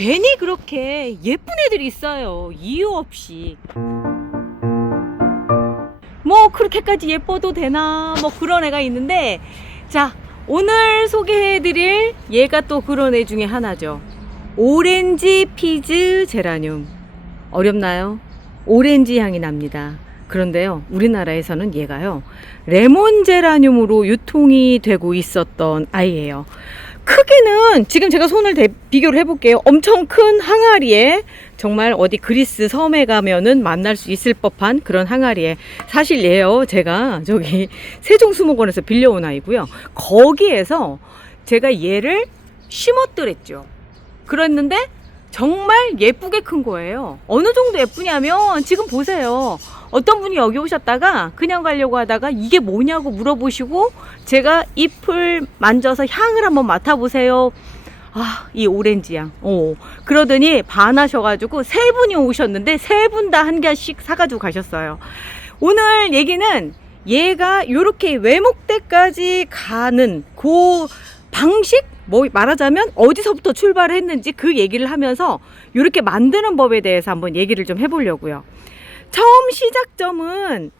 괜히 그렇게 예쁜 애들이 있어요. 이유 없이. 뭐 그렇게까지 예뻐도 되나 뭐 그런 애가 있는데, 자, 오늘 소개해드릴 얘가 또 그런 애 중에 하나죠. 오렌지 피즈 제라늄. 어렵나요? 오렌지 향이 납니다. 그런데요, 우리나라에서는 얘가요, 레몬 제라늄으로 유통이 되고 있었던 아이예요. 크기는 지금 제가 손을 비교를 해볼게요. 엄청 큰 항아리에, 정말 어디 그리스 섬에 가면은 만날 수 있을 법한 그런 항아리에, 사실 얘요, 제가 저기 세종수목원에서 빌려온 아이고요. 거기에서 제가 얘를 심었더랬죠. 그랬는데 정말 예쁘게 큰 거예요. 어느 정도 예쁘냐면, 지금 보세요. 어떤 분이 여기 오셨다가 그냥 가려고 하다가 이게 뭐냐고 물어보시고, 제가 잎을 만져서 향을 한번 맡아보세요. 아, 이 오렌지 향. 그러더니 반하셔가지고 세 분이 오셨는데 세 분 다 한 개씩 사가지고 가셨어요. 오늘 얘기는 얘가 요렇게 외목대까지 가는 그 방식, 뭐 말하자면 어디서부터 출발을 했는지 그 얘기를 하면서 이렇게 만드는 법에 대해서 한번 얘기를 좀 해보려고요. 처음 시작점은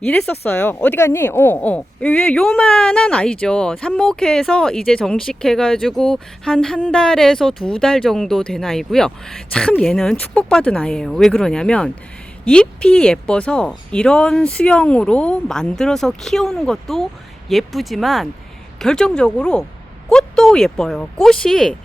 이랬었어요. 어디 갔니? 요만한 아이죠. 삽목해서 이제 정식해가지고 한 달에서 2달 정도 된 아이고요. 참 얘는 축복받은 아이예요. 왜 그러냐면 잎이 예뻐서 이런 수영으로 만들어서 키우는 것도 예쁘지만 결정적으로 꽃도 예뻐요. 꽃이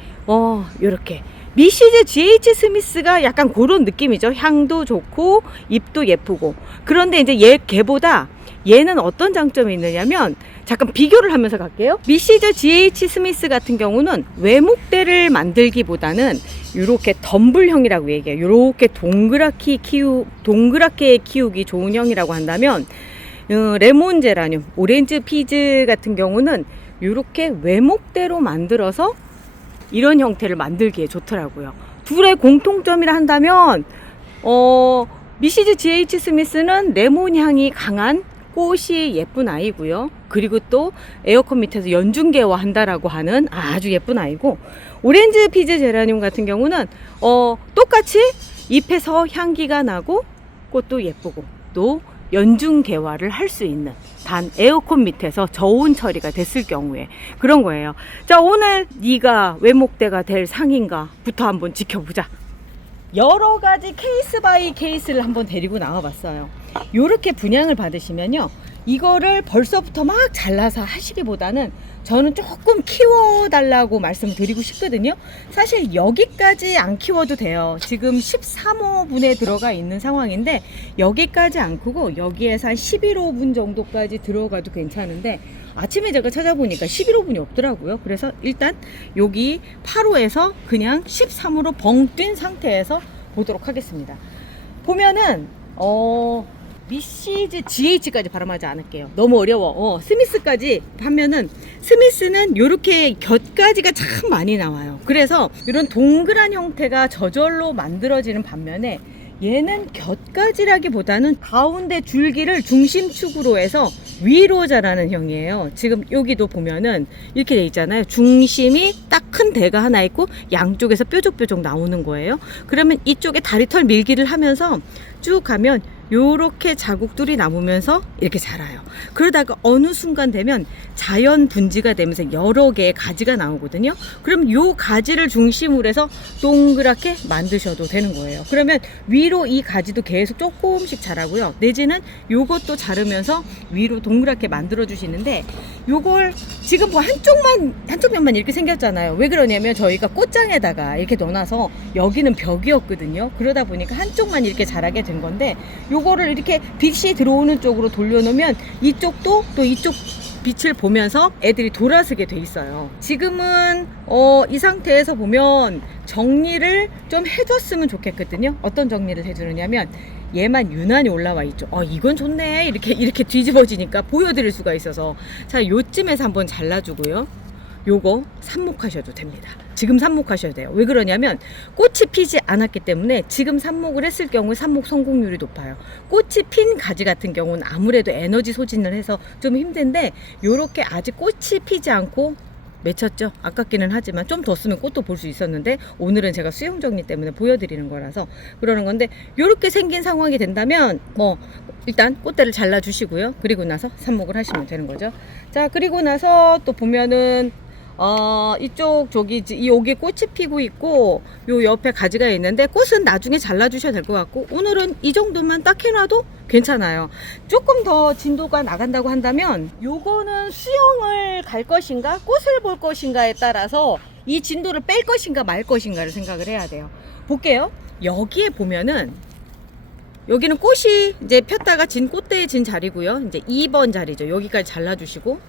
요렇게 미시즈 GH 스미스가 약간 그런 느낌이죠. 향도 좋고 잎도 예쁘고. 그런데 이제 걔보다 얘는 어떤 장점이 있느냐면, 잠깐 비교를 하면서 갈게요. 미시즈 GH 스미스 같은 경우는 외목대를 만들기보다는 이렇게 덤불형이라고 얘기해요. 이렇게 동그랗게 키우기 좋은 형이라고 한다면, 레몬 제라늄, 오렌지 피즈 같은 경우는 이렇게 외목대로 만들어서 이런 형태를 만들기에 좋더라고요. 둘의 공통점이라 한다면, 미시즈 GH 스미스는 레몬 향이 강한 꽃이 예쁜 아이고요. 그리고 또 에어컨 밑에서 연중개화 한다라고 하는 아주 예쁜 아이고, 오렌지 피즈 제라늄 같은 경우는 똑같이 잎에서 향기가 나고 꽃도 예쁘고 또 연중 개화를 할 수 있는, 단 에어컨 밑에서 저온 처리가 됐을 경우에 그런 거예요. 자, 오늘 네가 외목대가 될 상인가 부터 한번 지켜보자. 여러 가지 케이스 바이 케이스를 한번 데리고 나와 봤어요. 요렇게 분양을 받으시면요, 이거를 벌써부터 막 잘라서 하시기보다는 저는 조금 키워달라고 말씀드리고 싶거든요. 사실 여기까지 안 키워도 돼요. 지금 13호분에 들어가 있는 상황인데 여기까지 안 크고 여기에서 한 11호분 정도까지 들어가도 괜찮은데, 아침에 제가 찾아보니까 11호분이 없더라고요. 그래서 일단 여기 8호에서 그냥 13호로 벙 뛴 상태에서 보도록 하겠습니다. 보면은 미시즈 GH까지 발음하지 않을게요. 너무 어려워. 스미스까지 하면은, 스미스는 요렇게 곁가지가 참 많이 나와요. 그래서 이런 동그란 형태가 저절로 만들어지는 반면에 얘는 곁가지라기보다는 가운데 줄기를 중심축으로 해서 위로 자라는 형이에요. 지금 여기도 보면은 이렇게 돼 있잖아요. 중심이 딱 큰 대가 하나 있고 양쪽에서 뾰족뾰족 나오는 거예요. 그러면 이쪽에 다리털 밀기를 하면서 쭉 가면 요렇게 자국들이 남으면서 이렇게 자라요. 그러다가 어느 순간 되면 자연 분지가 되면서 여러 개의 가지가 나오거든요. 그럼 요 가지를 중심으로 해서 동그랗게 만드셔도 되는 거예요. 그러면 위로 이 가지도 계속 조금씩 자라고요. 내지는 요것도 자르면서 위로 동그랗게 만들어 주시는데, 요걸 지금 뭐 한쪽 면만 이렇게 생겼잖아요. 왜 그러냐면 저희가 꽃장에다가 이렇게 넣어놔서 여기는 벽이었거든요. 그러다 보니까 한쪽만 이렇게 자라게 된 건데, 요거를 이렇게 빛이 들어오는 쪽으로 돌려놓으면 이쪽도 또 이쪽 빛을 보면서 애들이 돌아서게 돼 있어요. 지금은 이 상태에서 보면 정리를 좀 해줬으면 좋겠거든요. 어떤 정리를 해주느냐면, 얘만 유난히 올라와 있죠. 이건 좋네. 이렇게 뒤집어지니까 보여드릴 수가 있어서, 자, 요쯤에서 한번 잘라주고요. 요거 삽목하셔도 됩니다. 지금 삽목하셔야 돼요. 왜 그러냐면 꽃이 피지 않았기 때문에 지금 삽목을 했을 경우에 삽목 성공률이 높아요. 꽃이 핀 가지 같은 경우는 아무래도 에너지 소진을 해서 좀 힘든데, 요렇게 아직 꽃이 피지 않고 맺혔죠. 아깝기는 하지만 좀 더 쓰면 꽃도 볼 수 있었는데 오늘은 제가 수영 정리 때문에 보여드리는 거라서 그러는 건데, 이렇게 생긴 상황이 된다면 뭐 일단 꽃대를 잘라 주시고요. 그리고 나서 삽목을 하시면 되는 거죠. 자, 그리고 나서 또 보면은 이쪽 저기 여기 꽃이 피고 있고 요 옆에 가지가 있는데, 꽃은 나중에 잘라 주셔야 될 것 같고 오늘은 이 정도만 딱 해놔도 괜찮아요. 조금 더 진도가 나간다고 한다면 요거는 수영을 갈 것인가 꽃을 볼 것인가에 따라서 이 진도를 뺄 것인가 말 것인가를 생각을 해야 돼요. 볼게요. 여기에 보면은 여기는 꽃이 이제 폈다가 진 꽃대에 진 자리고요. 이제 2번 자리죠. 여기까지 잘라주시고,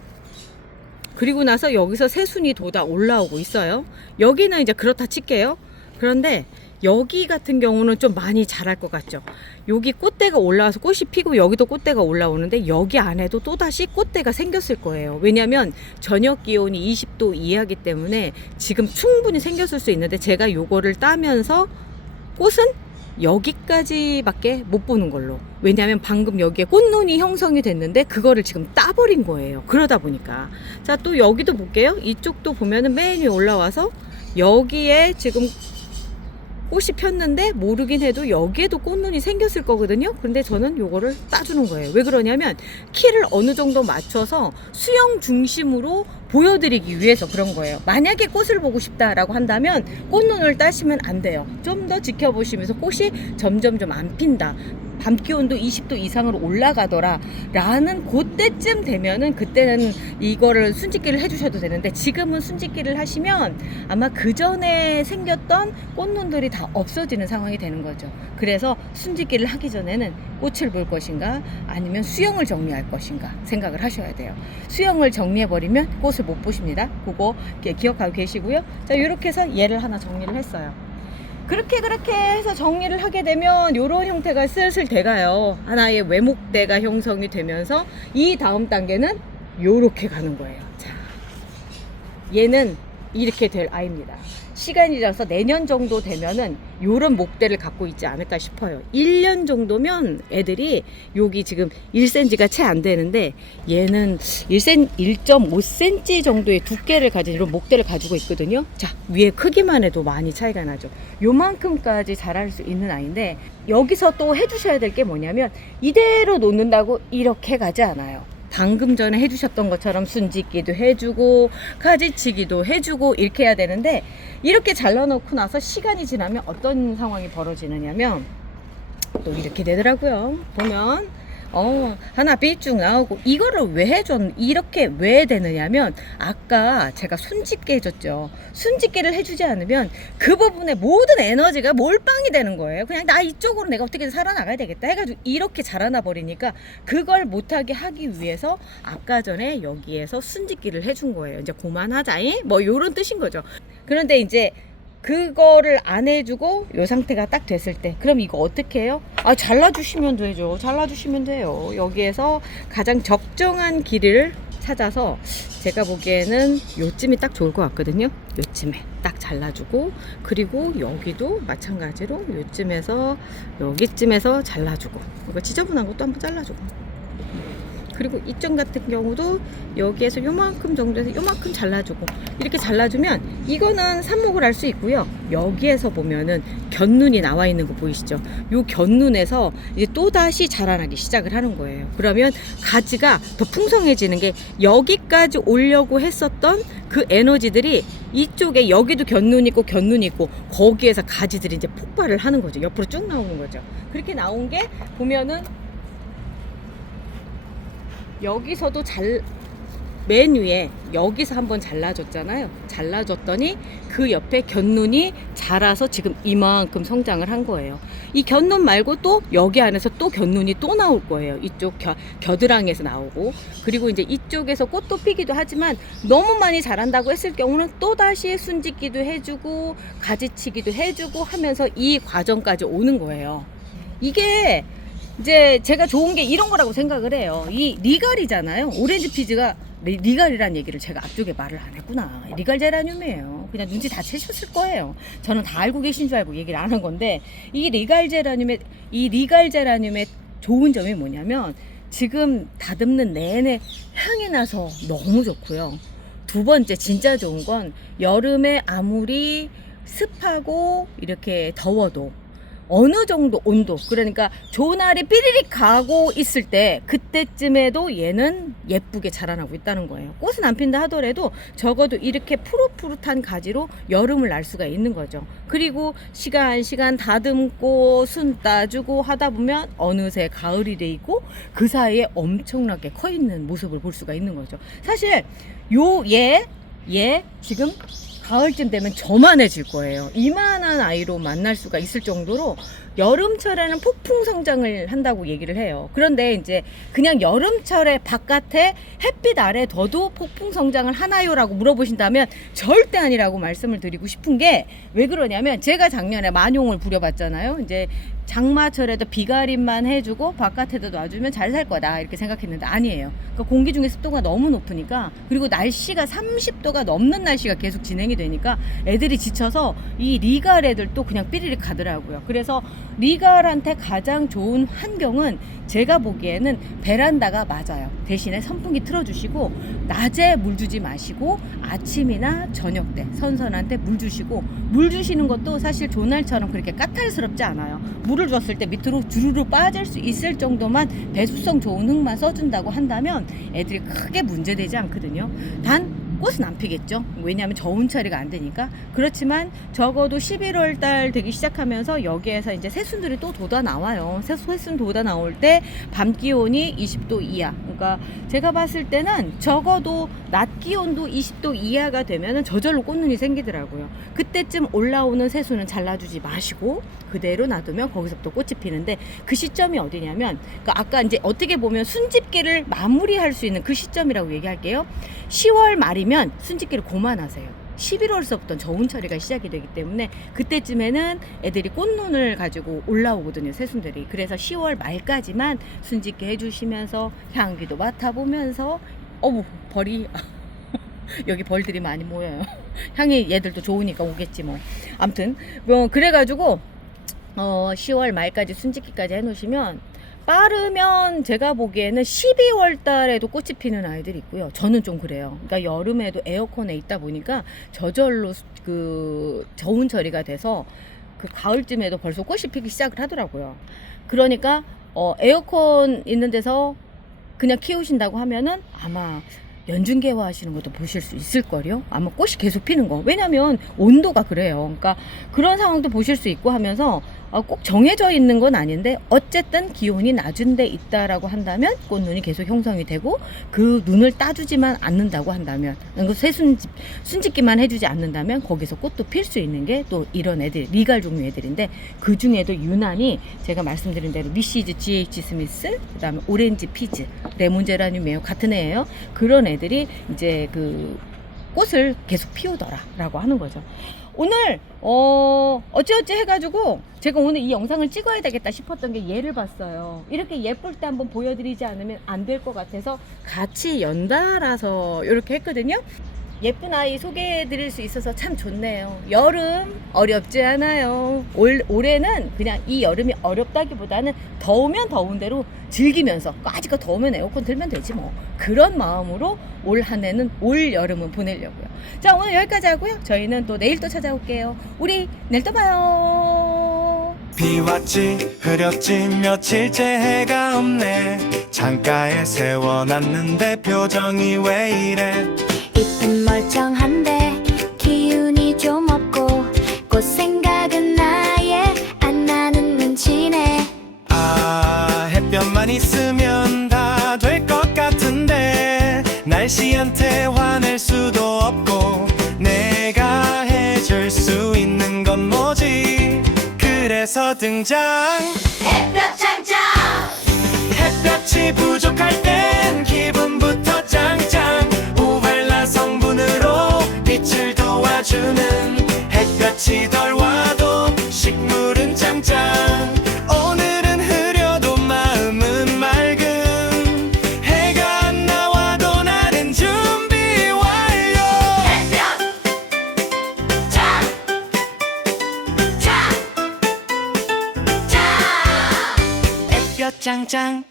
그리고 나서 여기서 새순이 돋아 올라오고 있어요. 여기는 이제 그렇다 칠게요. 그런데 여기 같은 경우는 좀 많이 자랄 것 같죠. 여기 꽃대가 올라와서 꽃이 피고 여기도 꽃대가 올라오는데 여기 안에도 또다시 꽃대가 생겼을 거예요. 왜냐하면 저녁 기온이 20도 이하기 때문에 지금 충분히 생겼을 수 있는데, 제가 요거를 따면서 꽃은 여기까지밖에 못 보는 걸로. 왜냐하면 방금 여기에 꽃눈이 형성이 됐는데 그거를 지금 따버린 거예요. 그러다 보니까. 자, 또 여기도 볼게요. 이쪽도 보면은 맨 위에 올라와서 여기에 지금 꽃이 폈는데 모르긴 해도 여기에도 꽃눈이 생겼을 거거든요. 근데 저는 요거를 따주는 거예요. 왜 그러냐면 키를 어느 정도 맞춰서 수영 중심으로 보여드리기 위해서 그런 거예요. 만약에 꽃을 보고 싶다라고 한다면 꽃눈을 따시면 안 돼요. 좀 더 지켜보시면서 꽃이 점점 좀 안 핀다, 밤 기온도 20도 이상으로 올라가더라 라는 그때쯤 되면은 그때는 이거를 순짓기를 해주셔도 되는데, 지금은 순짓기를 하시면 아마 그 전에 생겼던 꽃눈들이 다 없어지는 상황이 되는 거죠. 그래서 순짓기를 하기 전에는 꽃을 볼 것인가 아니면 수영을 정리할 것인가 생각을 하셔야 돼요. 수영을 정리해버리면 꽃을 못 보십니다. 그거 기억하고 계시고요. 자, 이렇게 해서 얘를 하나 정리를 했어요. 그렇게 해서 정리를 하게 되면 이런 형태가 슬슬 돼가요. 하나의 외목대가 형성이 되면서 이 다음 단계는 요렇게 가는 거예요. 자, 얘는 이렇게 될 아이입니다. 시간이 지나서 내년 정도 되면은 요런 목대를 갖고 있지 않을까 싶어요. 1년 정도면 애들이 여기 지금 1cm가 채 안 되는데 얘는 1.5cm 정도의 두께를 가진 이런 목대를 가지고 있거든요. 자, 위에 크기만 해도 많이 차이가 나죠. 요만큼까지 자랄 수 있는 아이인데, 여기서 또 해주셔야 될 게 뭐냐면 이대로 놓는다고 이렇게 가지 않아요. 방금 전에 해주셨던 것처럼 순짓기도 해주고 가지치기도 해주고 이렇게 해야 되는데, 이렇게 잘라놓고 나서 시간이 지나면 어떤 상황이 벌어지느냐면 또 이렇게 되더라고요. 보면 하나 삐쭉 나오고, 이거를 왜 해줬, 이렇게 왜 되느냐면 아까 제가 순집게 해줬죠. 순집게를 해주지 않으면 그 부분에 모든 에너지가 몰빵이 되는 거예요. 그냥 나 이쪽으로 내가 어떻게든 살아나가야 되겠다 해가지고 이렇게 자라나 버리니까, 그걸 못하게 하기 위해서 아까 전에 여기에서 순집기를 해준 거예요. 이제 그만하자잉 뭐 요런 뜻인 거죠. 그런데 이제 그거를 안 해주고 요 상태가 딱 됐을 때, 그럼 이거 어떻게 해요? 잘라주시면 되죠. 잘라주시면 돼요. 여기에서 가장 적정한 길이를 찾아서 제가 보기에는 요쯤이 딱 좋을 것 같거든요. 요쯤에 딱 잘라주고, 그리고 여기도 마찬가지로 요쯤에서 여기쯤에서 잘라주고, 이거 지저분한 것도 한번 잘라주고, 그리고 이쪽 같은 경우도 여기에서 요만큼 정도에서 요만큼 잘라주고, 이렇게 잘라주면 이거는 삽목을 할 수 있고요. 여기에서 보면은 곁눈이 나와 있는 거 보이시죠? 요 곁눈에서 이제 또다시 자라나기 시작을 하는 거예요. 그러면 가지가 더 풍성해지는 게, 여기까지 오려고 했었던 그 에너지들이 이쪽에, 여기도 곁눈이 있고 곁눈이 있고 거기에서 가지들이 이제 폭발을 하는 거죠. 옆으로 쭉 나오는 거죠. 그렇게 나온 게 보면은 여기서도 맨 위에 여기서 한번 잘라줬잖아요. 잘라줬더니 그 옆에 곁눈이 자라서 지금 이만큼 성장을 한 거예요. 이 곁눈 말고 또 여기 안에서 또 곁눈이 또 나올 거예요. 이쪽 겨드랑이에서 나오고, 그리고 이제 이쪽에서 꽃도 피기도 하지만 너무 많이 자란다고 했을 경우는 또 다시 순짓기도 해주고 가지치기도 해주고 하면서 이 과정까지 오는 거예요. 이게 이제 제가 좋은 게 이런 거라고 생각을 해요. 이 리갈이잖아요. 오렌지 피즈가 리갈이라는 얘기를 제가 앞쪽에 말을 안 했구나. 리갈 제라늄이에요. 그냥 눈치 다 채셨을 거예요. 저는 다 알고 계신 줄 알고 얘기를 안 한 건데, 이 리갈 제라늄의 좋은 점이 뭐냐면 지금 다듬는 내내 향이 나서 너무 좋고요. 두 번째 진짜 좋은 건 여름에 아무리 습하고 이렇게 더워도 어느 정도 온도, 그러니까 조날이 삐리릭 가고 있을 때 그때쯤에도 얘는 예쁘게 자라나고 있다는 거예요. 꽃은 안 핀다 하더라도 적어도 이렇게 푸릇푸릇한 가지로 여름을 날 수가 있는 거죠. 그리고 시간 다듬고 순 따주고 하다 보면 어느새 가을이 돼 있고 그 사이에 엄청나게 커 있는 모습을 볼 수가 있는 거죠. 사실 얘 지금 가을쯤 되면 저만해질 거예요. 이만한 아이로 만날 수가 있을 정도로 여름철에는 폭풍 성장을 한다고 얘기를 해요. 그런데 이제 그냥 여름철에 바깥에 햇빛 아래 둬도 폭풍 성장을 하나요? 라고 물어보신다면 절대 아니라고 말씀을 드리고 싶은 게 왜 그러냐면 제가 작년에 만용을 부려봤잖아요. 이제 장마철에도 비가림만 해주고 바깥에도 놔주면 잘 살 거다 이렇게 생각했는데 아니에요. 그러니까 공기 중에 습도가 너무 높으니까, 그리고 날씨가 30도가 넘는 날씨가 계속 진행이 되니까 애들이 지쳐서 이 리갈 애들도 그냥 삐리릭 가더라고요. 그래서 리갈한테 가장 좋은 환경은 제가 보기에는 베란다가 맞아요. 대신에 선풍기 틀어주시고 낮에 물 주지 마시고 아침이나 저녁 때 선선한테 물 주시고, 물 주시는 것도 사실 조날처럼 그렇게 까탈스럽지 않아요. 물을 줬을 때 밑으로 주르르 빠질 수 있을 정도만 배수성 좋은 흙만 써준다고 한다면 애들이 크게 문제되지 않거든요. 단 꽃은 안 피겠죠. 왜냐하면 저온 처리가 안 되니까. 그렇지만 적어도 11월 달 되기 시작하면서 여기에서 이제 새순들이 또 돋아 나와요. 새순 돋아 나올 때 밤 기온이 20도 이하. 그러니까 제가 봤을 때는 적어도 낮 기온도 20도 이하가 되면은 저절로 꽃눈이 생기더라고요. 그때쯤 올라오는 새순은 잘라주지 마시고 그대로 놔두면 거기서부터 꽃이 피는데, 그 시점이 어디냐면, 그러니까 아까 이제 어떻게 보면 순집기를 마무리할 수 있는 그 시점이라고 얘기할게요. 10월 말이면 순집기를 그만하세요. 11월서부터 저온 처리가 시작이 되기 때문에 그때쯤에는 애들이 꽃눈을 가지고 올라오거든요, 새순들이. 그래서 10월 말까지만 순집기 해주시면서 향기도 맡아보면서, 벌이 여기 벌들이 많이 모여요. 향이 얘들도 좋으니까 오겠지 뭐. 아무튼 뭐 그래가지고 10월 말까지 순짓기까지 해놓으시면 빠르면 제가 보기에는 12월 달에도 꽃이 피는 아이들이 있고요. 저는 좀 그래요. 그러니까 여름에도 에어컨에 있다 보니까 저절로 그 저온 처리가 돼서 그 가을쯤에도 벌써 꽃이 피기 시작을 하더라고요. 그러니까 에어컨 있는 데서 그냥 키우신다고 하면은 아마 연중개화 하시는 것도 보실 수 있을걸요. 아마 꽃이 계속 피는 거. 왜냐면 온도가 그래요. 그러니까 그런 상황도 보실 수 있고 하면서 꼭 정해져 있는 건 아닌데 어쨌든 기온이 낮은 데 있다라고 한다면 꽃눈이 계속 형성이 되고, 그 눈을 따주지만 않는다고 한다면, 순짓기만 해주지 않는다면 거기서 꽃도 필 수 있는 게 또 이런 애들, 리갈 종류 애들인데, 그 중에도 유난히 제가 말씀드린 대로 미시즈 GH 스미스, 그 다음에 오렌지 피즈, 레몬 제라늄이에요. 같은 애예요. 그런 애들이 이제 그 꽃을 계속 피우더라라고 하는 거죠. 오늘 어찌어찌 해가지고 제가 오늘 이 영상을 찍어야 되겠다 싶었던 게 얘를 봤어요. 이렇게 예쁠 때 한번 보여드리지 않으면 안 될 것 같아서 같이 연달아서 이렇게 했거든요. 예쁜 아이 소개해드릴 수 있어서 참 좋네요. 여름 어렵지 않아요. 올해는 그냥 이 여름이 어렵다기보다는 더우면 더운 대로 즐기면서, 아직까지 더우면 에어컨 틀면 되지 뭐, 그런 마음으로 올 한 해는, 올 여름은 보내려고요. 자, 오늘 여기까지 하고요. 저희는 또 내일 또 찾아올게요. 우리 내일 또 봐요. 비 왔지 흐렸지 며칠째 해가 없네. 창가에 세워놨는데 표정이 왜 이래. 잎은 멀쩡한데 기운이 좀 없고 꽃 생각은 아예 안 나는 눈치네. 아, 햇볕만 있으면 다 될 것 같은데 날씨한테 화낼 수도 없고 내가 해줄 수 있는 건 뭐지. 그래서 등장 햇볕 장장. 햇볕이 부족할 땐 기분부터 짱짱 우발라 성분으로 빛을 도와주는 햇볕이 덜 와도 식물은 짱짱. 오늘은 흐려도 마음은 맑음. 해가 안 나와도 나는 준비 완료. 햇볕 장. 햇볕 짱짱.